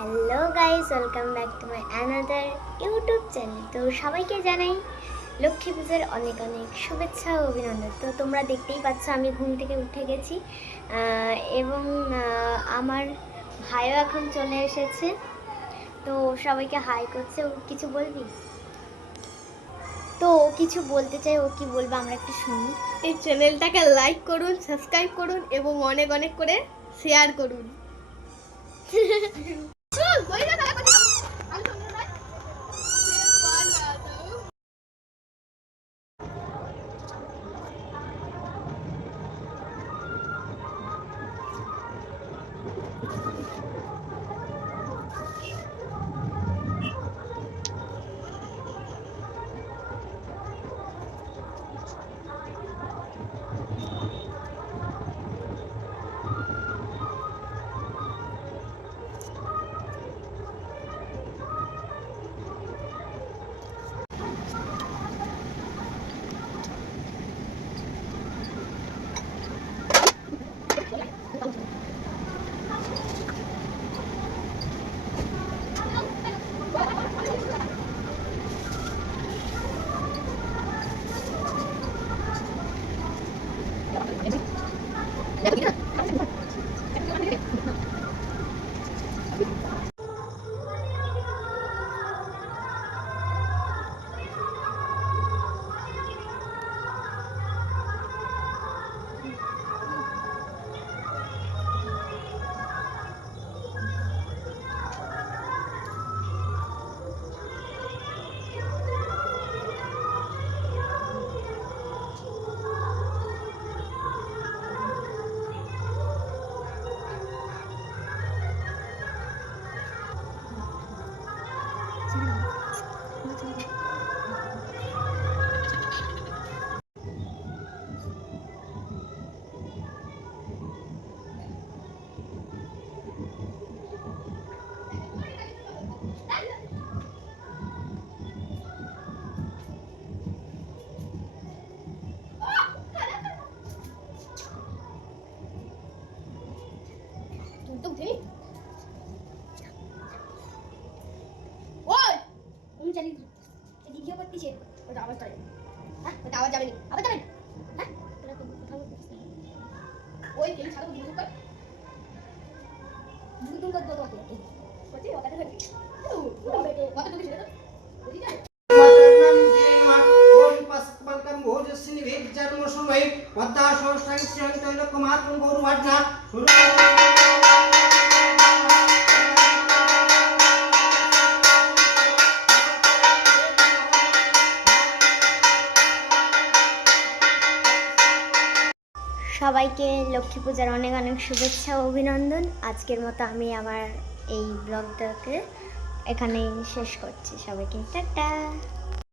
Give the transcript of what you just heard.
Hello guys, welcome back to my another YouTube channel. তো সবাইকে জানাই লক্ষ্মী পূজার অনেক অনেক শুভেচ্ছা ও অভিনন্দন। তো তোমরা দেখতেই পাচ্ছ আমি ঘুম থেকে উঠে গেছি এবং আমার ভাইও এখন চলে এসেছে। তো সবাইকে হাই করছে। ও কিছু বলবি? তো ও কিছু বলতে চাই, ও কি বলবে আমরা একটু শুনি। এই চ্যানেলটাকে লাইক করুন, সাবস্ক্রাইব করুন এবং অনেক অনেক করে শেয়ার করুন। ভিডিও করতেছে, ওটা আওয়াজ করে। হ্যাঁ, ওটা আওয়াজ যাবে না, আওয়াজ যাবে না। হ্যাঁ, তোরা তো কথা বলছিস। ওই কেন ছাড়ো ভিডিও কর। দুদুন কর দো তোকে। কতি ওটা ধরে। ওটা বেটে, কত তোকে ছেড়ে দাও। বুঝি যায়। সবাইকে লক্ষ্মী পূজার অনেক অনেক শুভেচ্ছা ও অভিনন্দন। আজকের মতো আমি আমার এই ব্লগটাকে এখানেই শেষ করছি। সবাইকে টাটা।